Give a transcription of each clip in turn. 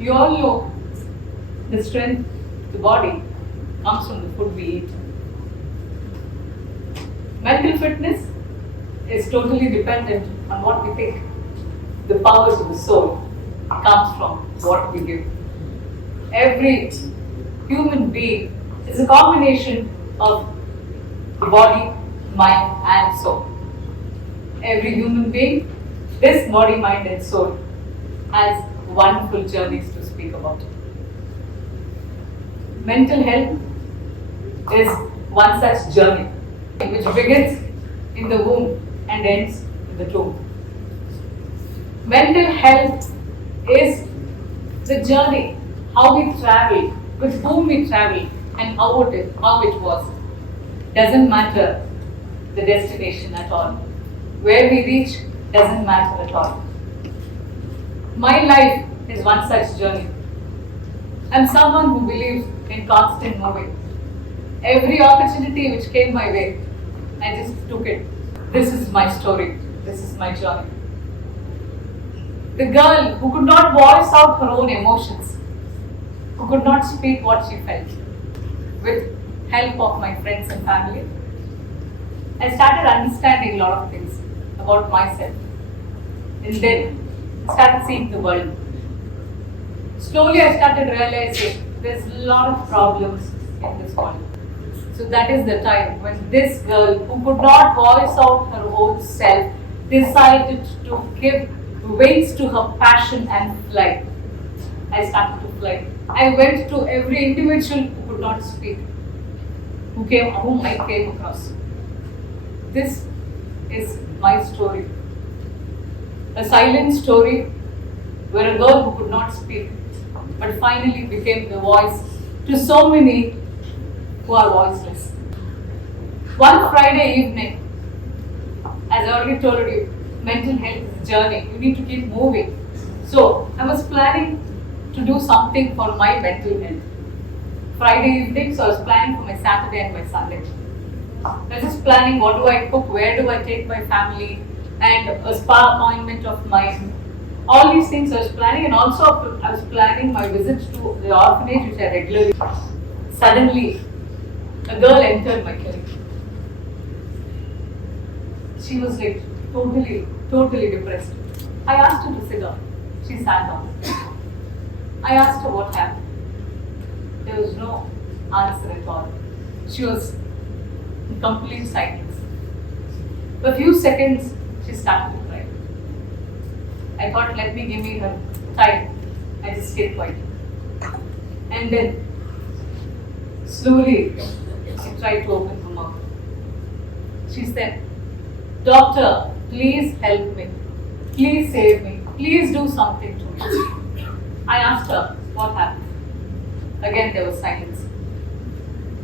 We all know the strength, the body comes from the food we eat. Mental fitness is totally dependent on what we think. The powers of the soul comes from what we give. Every human being is a combination of the body, mind and soul. Every human being, this body, mind and soul has wonderful journeys to speak about. Mental health is one such journey which begins in the womb and ends in the tomb. Mental health is the journey, how we travel, with whom we travel and how it was. Doesn't matter the destination at all. Where we reach doesn't matter at all. My life is one such journey. I'm someone who believes in constant moving. Every opportunity which came my way, I just took it. This is my story. This is my journey. The girl who could not voice out her own emotions, who could not speak what she felt, with help of my friends and family, I started understanding a lot of things about myself. And then I started seeing the world. Slowly I started realizing there's a lot of problems in this world. So that is the time when this girl who could not voice out her own self decided to give wings to her passion and fly. I started to fly. I went to every individual who could not speak, whom I came across. This is my story. A silent story where a girl who could not speak but finally became the voice to so many who are voiceless. One Friday evening, as I already told you, mental health is a journey. You need to keep moving. So I was planning to do something for my mental health. Friday evening, so I was planning for my Saturday and my Sunday. I was just planning what do I cook, where do I take my family, and a spa appointment of mine. All these things I was planning, and also I was planning my visits to the orphanage which I regularly. Suddenly, a girl entered my clinic. She was like totally depressed. I asked her to sit down. She sat down. I asked her what happened. There was no answer at all. She was in complete silence. For a few seconds, she started to cry. I thought, let me give me her time. I just stayed quiet. And then, slowly, she tried to open her mouth. She said, "Doctor, please help me. Please save me. Please do something to me." I asked her, what happened? Again, there was silence.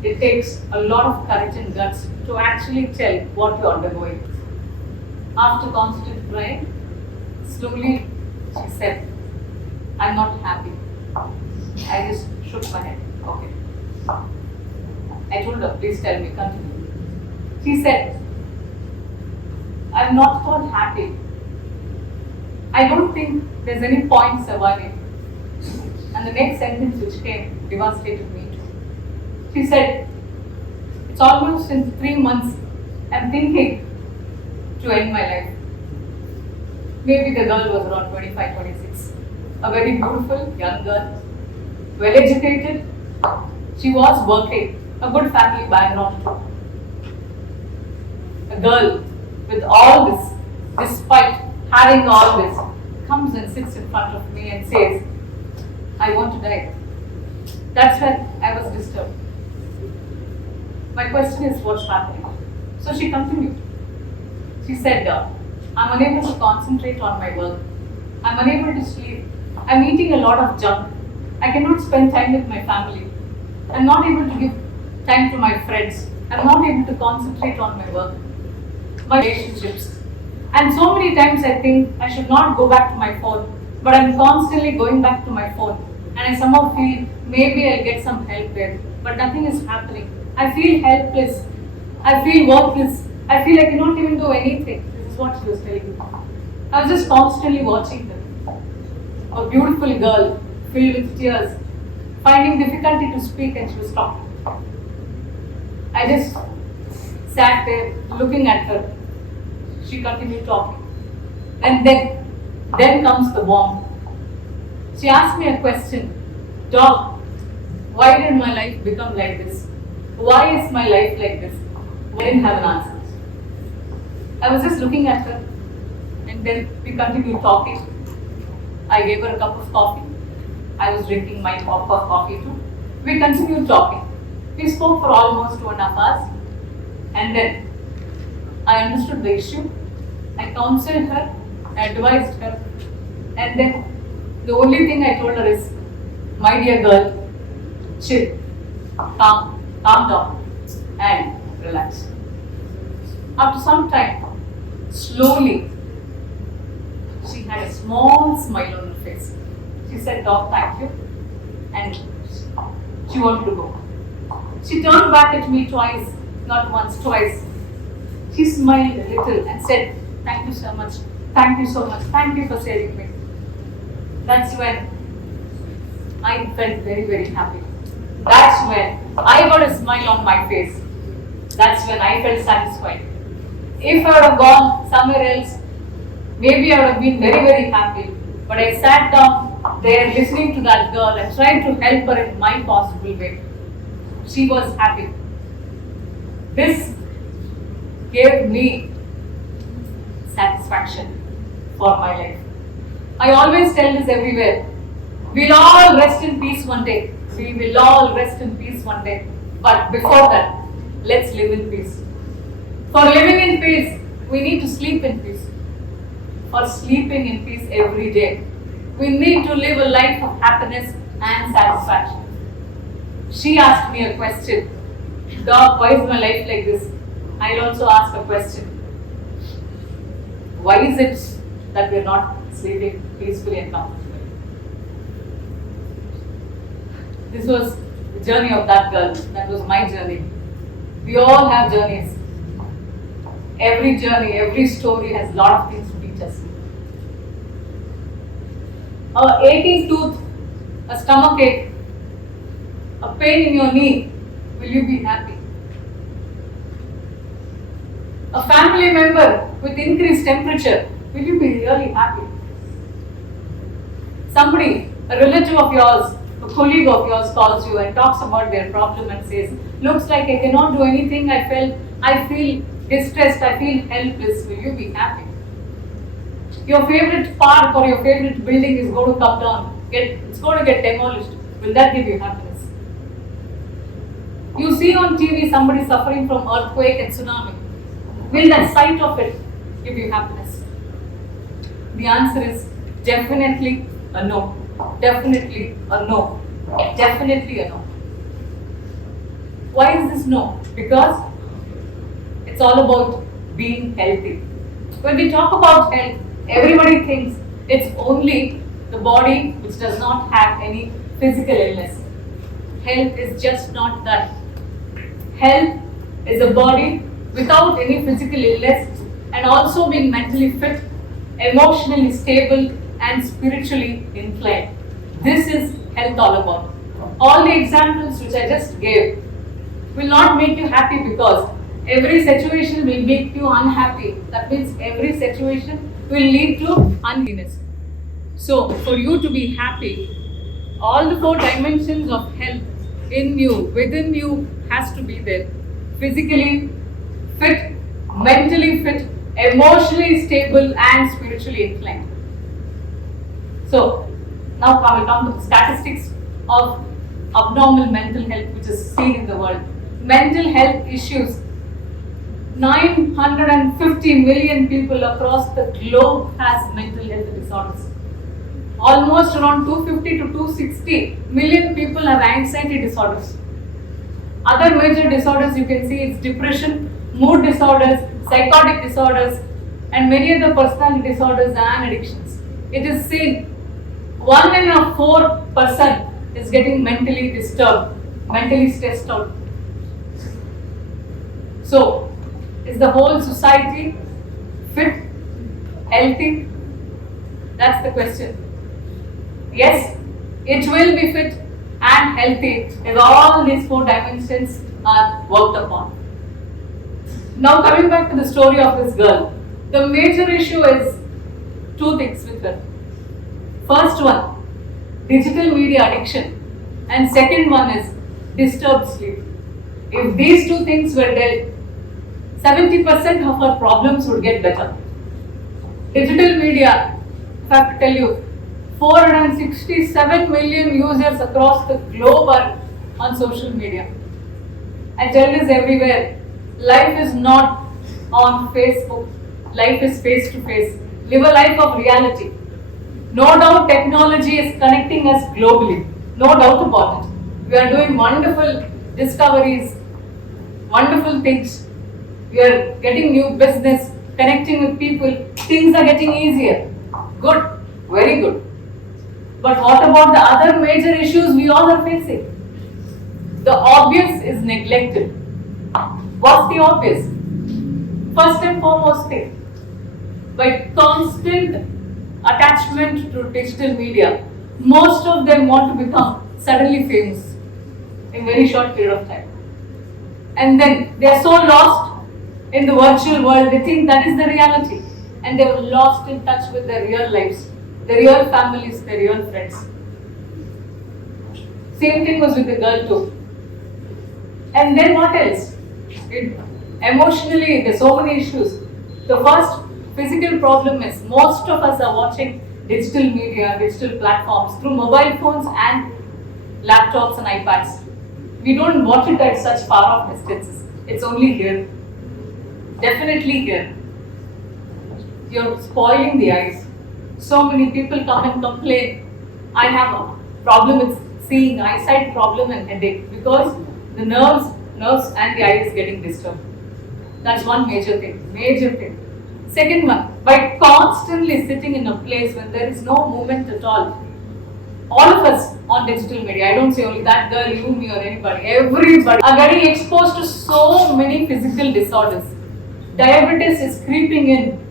It takes a lot of courage and guts to actually tell what you're undergoing. After constant crying, slowly she said, "I'm not happy." I just shook my head. Okay. I told her, "Please tell me, continue." She said, "I'm not at all happy. I don't think there's any point surviving." And the next sentence which came devastated me too. She said, "It's almost in 3 months I'm thinking to end my life." Maybe the girl was around 25, 26. A very beautiful young girl, well educated. She was working, a good family background too. A girl with all this, despite having all this, comes and sits in front of me and says, "I want to die." That's when I was disturbed. My question is, what's happening? So she continued. She said, "I'm unable to concentrate on my work. I'm unable to sleep. I'm eating a lot of junk. I cannot spend time with my family. I'm not able to give time to my friends. I'm not able to concentrate on my work, my relationships. And so many times I think I should not go back to my phone, but I'm constantly going back to my phone. And I somehow feel maybe I'll get some help there, but nothing is happening. I feel helpless. I feel worthless. I feel I cannot even do anything." This is what she was telling me. I was just constantly watching her. A beautiful girl, filled with tears, finding difficulty to speak, and she was talking. I just sat there looking at her. She continued talking. And then comes the warmth. She asked me a question. Doc, why did my life become like this? Why is my life like this? I didn't have an answer. I was just looking at her, and then we continued talking. I gave her a cup of coffee. I was drinking my cup of coffee too. We continued talking. We spoke for almost 2.5 hours, and then I understood the issue. I counseled her, I advised her, and then the only thing I told her is, my dear girl, chill, calm down, and relax. After some time, slowly, she had a small smile on her face. She said, Doc, thank you, and she wanted to go. She turned back at me twice, not once, twice. She smiled a little and said, thank you so much, thank you so much, thank you for saving me. That's when I felt very, very happy. That's when I got a smile on my face. That's when I felt satisfied. If I would have gone somewhere else, maybe I would have been very, very happy. But I sat down there listening to that girl and tried to help her in my possible way. She was happy. This gave me satisfaction for my life. I always tell this everywhere. We'll all rest in peace one day. We will all rest in peace one day. But before that, let's live in peace. For living in peace, we need to sleep in peace. For sleeping in peace every day, we need to live a life of happiness and satisfaction. She asked me a question. Doc, why is my life like this? I'll also ask a question. Why is it that we're not sleeping peacefully and comfortably? This was the journey of that girl. That was my journey. We all have journeys. Every journey, every story has a lot of things to teach us. A aching tooth, a stomach ache, a pain in your knee, will you be happy? A family member with increased temperature, will you be really happy? Somebody, a relative of yours, a colleague of yours calls you and talks about their problem and says, looks like I cannot do anything, I feel distressed, I feel helpless, will you be happy? Your favorite park or your favorite building is going to come down, it's going to get demolished, will that give you happiness? You see on TV somebody suffering from earthquake and tsunami, will that sight of it give you happiness? The answer is definitely a no. Definitely a no. Definitely a no. Why is this no? Because it's all about being healthy. When we talk about health, everybody thinks it's only the body which does not have any physical illness. Health is just not that. Health is a body without any physical illness and also being mentally fit, emotionally stable, and spiritually inclined. This is health all about. All the examples which I just gave will not make you happy because every situation will make you unhappy. That means every situation will lead to unhappiness. So, for you to be happy, all the 4 dimensions of health in you, within you, has to be there. Physically fit, mentally fit, emotionally stable, and spiritually inclined. So, now I will come to the statistics of abnormal mental health which is seen in the world. Mental health issues. 950 million people across the globe has mental health disorders. Almost around 250 to 260 million people have anxiety disorders. Other major disorders you can see is depression, mood disorders, psychotic disorders, and many other personality disorders and addictions. It is seen 1 in 4 person is getting mentally disturbed, mentally stressed out. So, is the whole society fit, healthy? That's the question. Yes, it will be fit and healthy if all these 4 dimensions are worked upon. Now coming back to the story of this girl, the major issue is 2 things with her. First one, digital media addiction, and second one is disturbed sleep. If these 2 things were dealt, 70% of our problems would get better. Digital media, if I have to tell you, 467 million users across the globe are on social media. I tell this everywhere. Life is not on Facebook. Life is face to face. Live a life of reality. No doubt technology is connecting us globally. No doubt about it. We are doing wonderful discoveries, wonderful things. We are getting new business, connecting with people. Things are getting easier. Good. Very good. But what about the other major issues we all are facing? The obvious is neglected. What's the obvious? First and foremost thing, by constant attachment to digital media, most of them want to become suddenly famous in very short period of time. And then they are so lost in the virtual world, they think that is the reality. And they are lost in touch with their real lives, their real families, their real friends. Same thing was with the girl too. And then what else? Emotionally, there's so many issues. The first physical problem is most of us are watching digital media, digital platforms through mobile phones and laptops and iPads. We don't watch it at such far off distances. It's only here. Definitely here. You're spoiling the eyes. So many people come and complain, I have a problem with seeing, eyesight problem and headache, because the nerves and the eye is getting disturbed. That's one major thing. Second one, by constantly sitting in a place when there is no movement at all of us on digital media, I don't say only that girl, you, me or anybody, everybody are getting exposed to so many physical disorders. Diabetes is creeping in.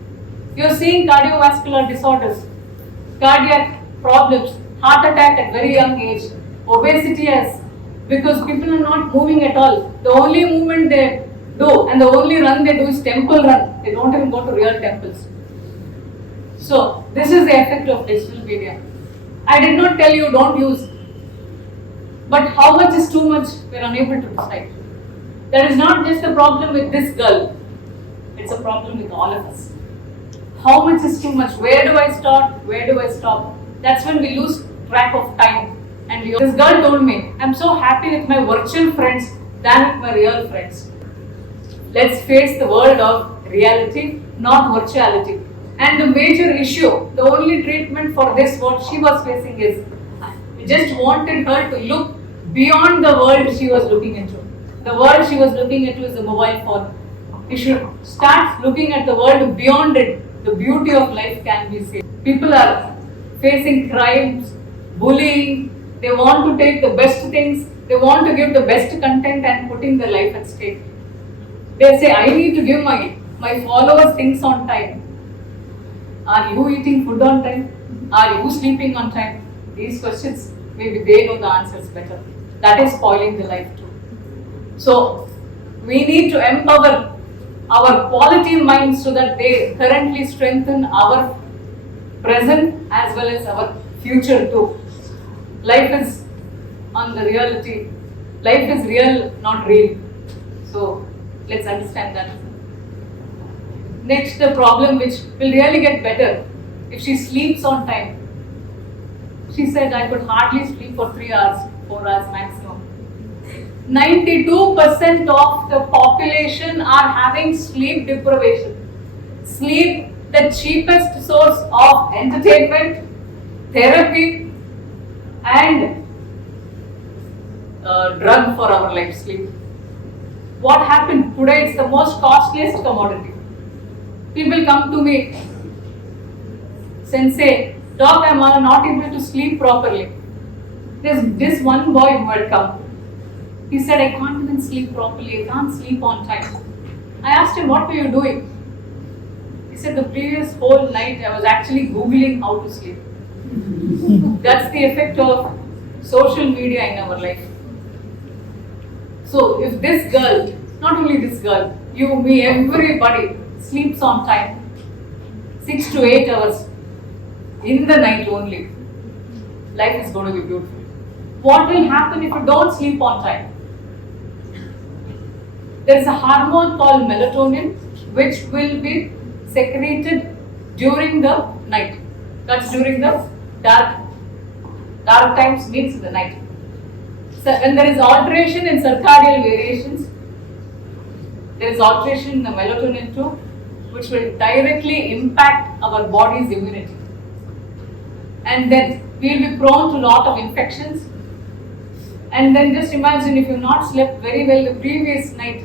You're seeing cardiovascular disorders, cardiac problems, heart attack at very young age, obesity has, because people are not moving at all. The only movement they do and the only run they do is temple run. They don't even go to real temples. So this is the effect of digital media. I did not tell you don't use, but how much is too much, we are unable to decide. That is not just a problem with this girl, it's a problem with all of us. How much is too much? Where do I start? Where do I stop? That's when we lose track of time. And this girl told me, I'm so happy with my virtual friends than with my real friends. Let's face the world of reality, not virtuality. And the major issue, the only treatment for this, what she was facing is, we just wanted her to look beyond the world she was looking into. The world she was looking into is the mobile phone. You should start looking at the world beyond it. The beauty of life can be seen. People are facing crimes, bullying. They want to take the best things. They want to give the best content and putting their life at stake. They say, I need to give my followers things on time. Are you eating food on time? Are you sleeping on time? These questions, maybe they know the answers better. That is spoiling the life too. So, we need to empower our quality minds so that they currently strengthen our present as well as our future too. Life is on the reality. Life is real, not real. So, let's understand that. Next, the problem which will really get better if she sleeps on time. She said, I could hardly sleep for 3 hours, 4 hours maximum. 92% of the population are having sleep deprivation. Sleep, the cheapest source of entertainment, therapy, and drug for our life, sleep. What happened? Today it's the most costliest commodity. People come to me and say, Doc, I'm not able to sleep properly. There's this one boy who had come. He said, I can't even sleep properly, I can't sleep on time. I asked him, what were you doing? He said, the previous whole night I was actually Googling how to sleep. That's the effect of social media in our life. So if this girl, not only this girl, you, me, everybody sleeps on time, 6 to 8 hours in the night only, life is going to be beautiful. What will happen if you don't sleep on time? There is a hormone called melatonin which will be secreted during the night. That's during the dark times, means in the night. So when there is alteration in circadian variations, there is alteration in the melatonin too, which will directly impact our body's immunity. And then we will be prone to a lot of infections. And then just imagine if you not slept very well the previous night,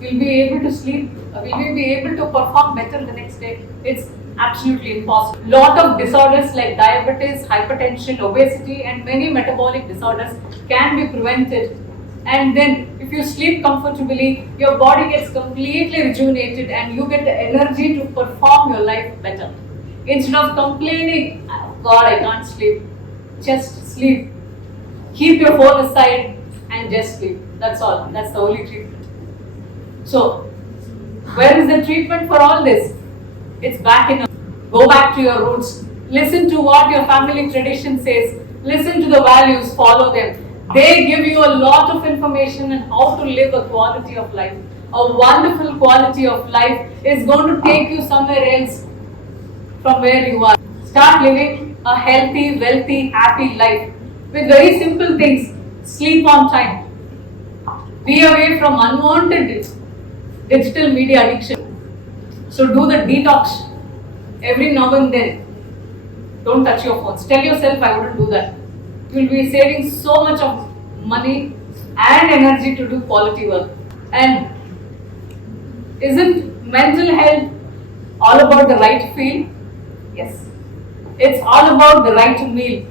will be able to sleep, will we be able to perform better the next day? It's absolutely impossible. Lot of disorders like diabetes, hypertension, obesity and many metabolic disorders can be prevented. And then if you sleep comfortably, your body gets completely rejuvenated and you get the energy to perform your life better. Instead of complaining, God, I can't sleep, just sleep. Keep your phone aside and just sleep. That's all. That's the only treatment. So, where is the treatment for all this? It's back in. Go back to your roots. Listen to what your family tradition says. Listen to the values, follow them. They give you a lot of information on how to live a quality of life. A wonderful quality of life is going to take you somewhere else from where you are. Start living a healthy, wealthy, happy life with very simple things. Sleep on time. Be away from unwanted digital media addiction. So do the detox every now and then. Don't touch your phones. Tell yourself I wouldn't do that. You will be saving so much of money and energy to do quality work. And isn't mental health all about the right feel? Yes. It's all about the right meal.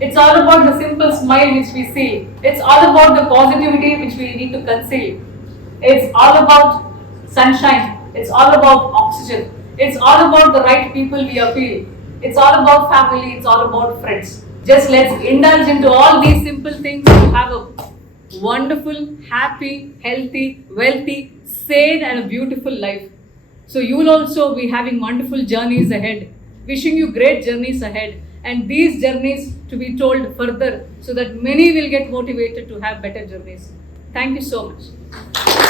It's all about the simple smile which we see. It's all about the positivity which we need to conceal. It's all about sunshine. It's all about oxygen. It's all about the right people we appeal. It's all about family. It's all about friends. Just let's indulge into all these simple things to have a wonderful, happy, healthy, wealthy, sane and a beautiful life. So you will also be having wonderful journeys ahead. Wishing you great journeys ahead. And these journeys to be told further so that many will get motivated to have better journeys. Thank you so much.